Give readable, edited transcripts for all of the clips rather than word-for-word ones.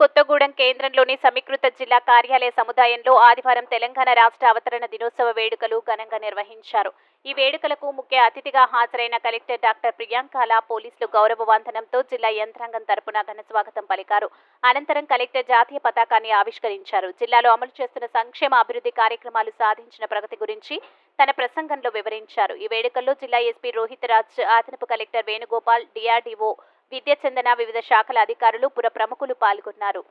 కొత్తగూడెం కేంద్రంలోని సమీకృత జిల్లా కార్యాలయ సముదాయంలో ఆదివారం తెలంగాణ రాష్ట్ర అవతరణ దినోత్సవ వేడుకలు ఘనంగా నిర్వహించారు. ఈ వేడుకలకు ముఖ్య అతిథిగా హాజరైన కలెక్టర్ డాక్టర్ ప్రియాంకాల పోలీసులు గౌరవ వందనంతో జిల్లా యంత్రాంగం తరపున ఘన స్వాగతం పలికారు. అనంతరం కలెక్టర్ జాతీయ పతాకాన్ని ఆవిష్కరించారు. జిల్లాలో అమలు చేస్తున్న సంక్షేమ అభివృద్ధి కార్యక్రమాలు సాధించిన ప్రగతి గురించి తన ప్రసంగంలో వివరించారు. ఈ వేడుకల్లో జిల్లా ఎస్పీ రోహిత్ రాజ్, అదనపు కలెక్టర్ వేణుగోపాల్, డిఆర్డీఓ విద్య చెందిన వివిధ శాఖల అధికారులు, పుర ప్రముఖులు పాల్గొన్నారు.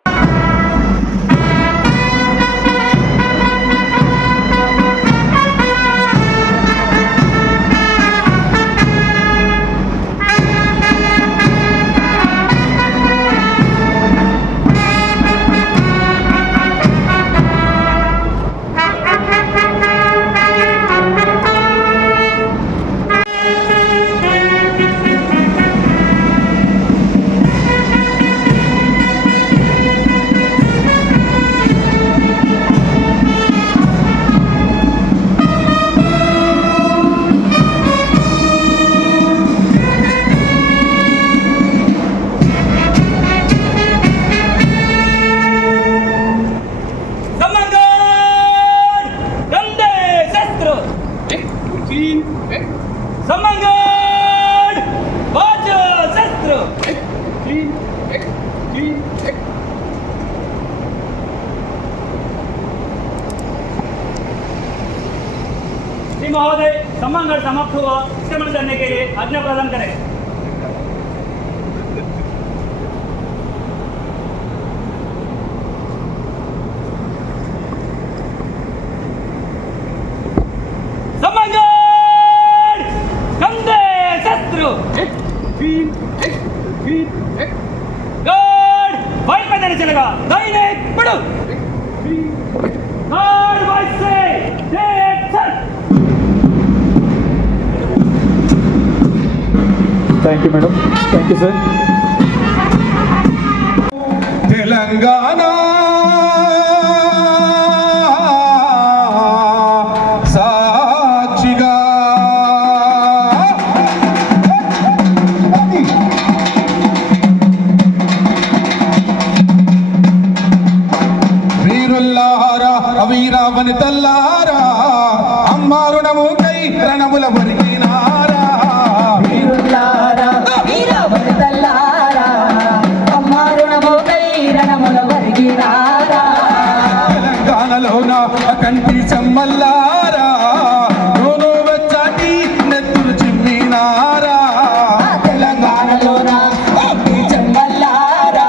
महोदय सम्मान समाप्त हुआ, इस्तेमाल करने के लिए आज्ञा प्रदान करें। वाइट में देने चलेगा, दाहिने बढ़ो, वाइट से Thank you, madam. Thank you, sir. Telangana సాక్షిగా వీరుల్లారా వీర వనితల్లారా అమ్మా రుణము కై రణముల వరికినారా తెలంగాణలోన కంటి చెమ్మల్లారా నూనె వచ్చాటి నెత్తురు చిమ్మినారా తెలంగాణలోన కంటి చెమ్మల్లారా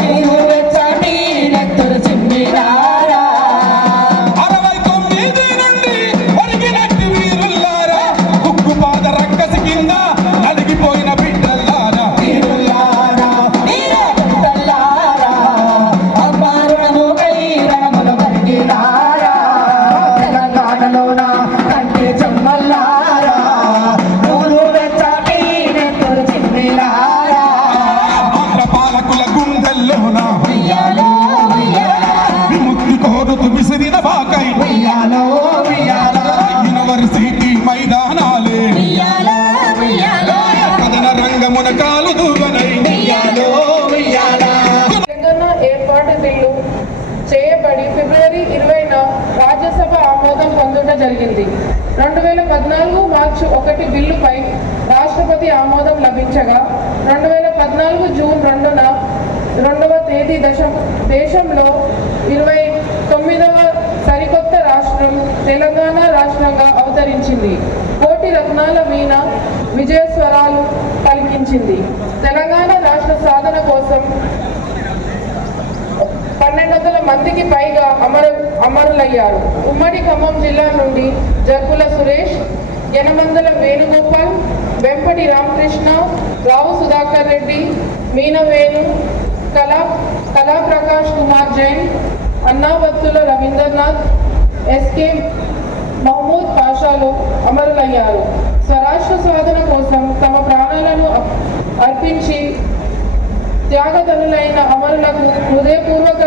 నూనె వచ్చాటి నెత్తురు చిమ్మినారా 69 నుండి ఒరిగినట్టి వీరుల్లారా ఉక్కు పాద రక్కసి కింద నలిగిపోయిన బిడ్డల్లారా వీరుల్లారా వీర బిడ్డల్లారా అమ్మారుణము కైరణములు కలిగినారా తెలంగాణలోన కంటి చెమ్మల్లారా నూనె వచ్చాటి నెత్తురు చిమ్మినారా ఆంధ్ర పాలకుల గుండెల్లోన ఉయ్యాలో ఉయ్యాలా విముక్తి కోరుతూ విసిరిన బాకై ఉయ్యాలో ఉయ్యాలా యూనివర్సిటీ మైదానాలే ఉయ్యాలో ఉయ్యాలా కథన రంగమున కాలు దూవనై ఉయ్యాలో ఉయ్యాలా తెలంగాణ ఏర్పాటు బిల్లు చేయబడి ఫిబ్రవరి 20న రాజ్యసభ ఆమోదం పొందడం జరిగింది. 2014 మార్చి 1 బిల్లుపై రాష్ట్రపతి ఆమోదం లభించగా 2014 జూన్ 2వ తేదీ దేశంలో 29వ సరికొత్త రాష్ట్రం తెలంగాణ రాష్ట్రంగా అవతరించింది. కోటి రత్నాల వీణ విజయస్వరాలు పలికించింది. తెలంగాణ రాష్ట్ర సాధన కోసం 1200 మందికి పైగా అమరులయ్యారు. ఉమ్మడి ఖమ్మం జిల్లా నుండి జక్కుల సురేష్, యనమందల వేణుగోపాల్, వెంపటి రామకృష్ణ, రావు సుధాకర్ రెడ్డి, మీనవేణు, కళాప్రకాష్ కుమార్ జైన్, అన్నావత్తుల రవీంద్రనాథ్, ఎస్కే మహమూద్ పాషాలు అమరులయ్యారు. స్వరాష్ట్ర సాధన కోసం తమ ప్రాణాలను అర్పించి త్యాగధనులైన అమరులకు హృదయపూర్వక